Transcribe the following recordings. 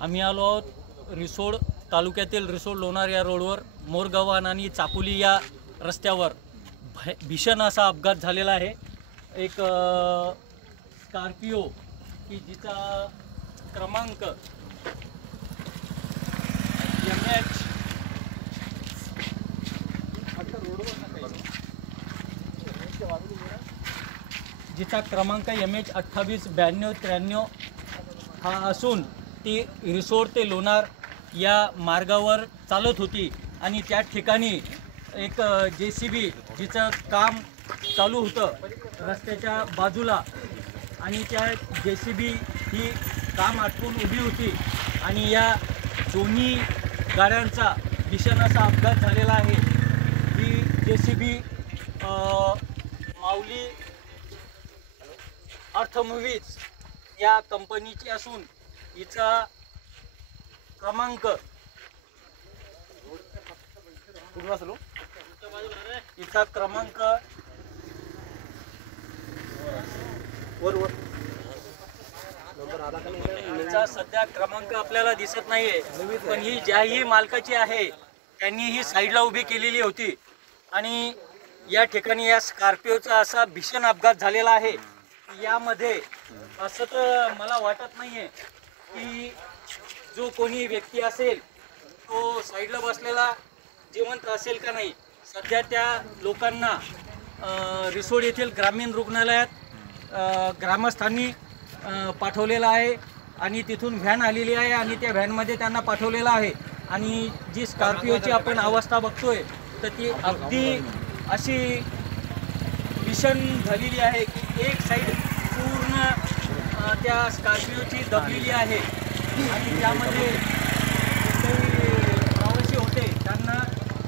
आम्ही आलो आहोत रिसोड तालुक्यातील रिसोड लोणार या रोडवर मोरगव्हाण आणि चापोली या रस्त्यावर भीषण असा अपघात झालेला आहे। एक स्कॉर्पिओ की जिचा क्रमांक MH 289293 हा असून ती रिसोड ते लोणार या मार्गावर चालत होती आणि त्या ठिकाणी एक JCB जिचं काम चालू होतं रस्त्याच्या बाजूला आणि त्या JCB ही काम आटपून उभी होती आणि या दोन्ही गाड्यांचा भीषण असा अपघात झालेला आहे। ही JCB माऊली अर्थमूव्हीज या कंपनीची असून हिचा क्रमांक सध्या क्रमांक आपल्याला दिसत नाहीये, पण ही ज्याही मालकाची आहे त्यांनी ही साईडला उभी केलेली होती आणि या ठिकाणी या स्कॉर्पिओचा असा भीषण अपघात झालेला आहे। यामध्ये असं तर मला वाटत नाहीये की जो कोणी व्यक्ती असेल तो साईडला बसलेला जिवंत असेल का नाही। सध्या त्या लोकांना रिसोड येथील ग्रामीण रुग्णालयात ग्रामस्थांनी पाठवलेलं आहे आणि तिथून व्हॅन आलेली आहे आणि त्या व्हॅनमध्ये त्यांना पाठवलेलं आहे। आणि जी स्कॉर्पिओची आपण अवस्था बघतोय तर ती अगदी अशी भीषण झालेली आहे की एक साईड पूर्ण त्या स्कॉर्पिओची दबलेली आहे आणि त्यामध्ये प्रवासी होते त्यांना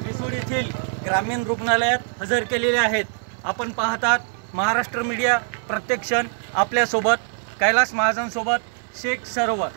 रिसोड येथील ग्रामीण रुग्णालयात हजर केलेले आहेत। आपण पाहतात महाराष्ट्र मीडिया प्रत्येक क्षण आपल्यासोबत कैलास महाजनसोबत शेख सरोवर।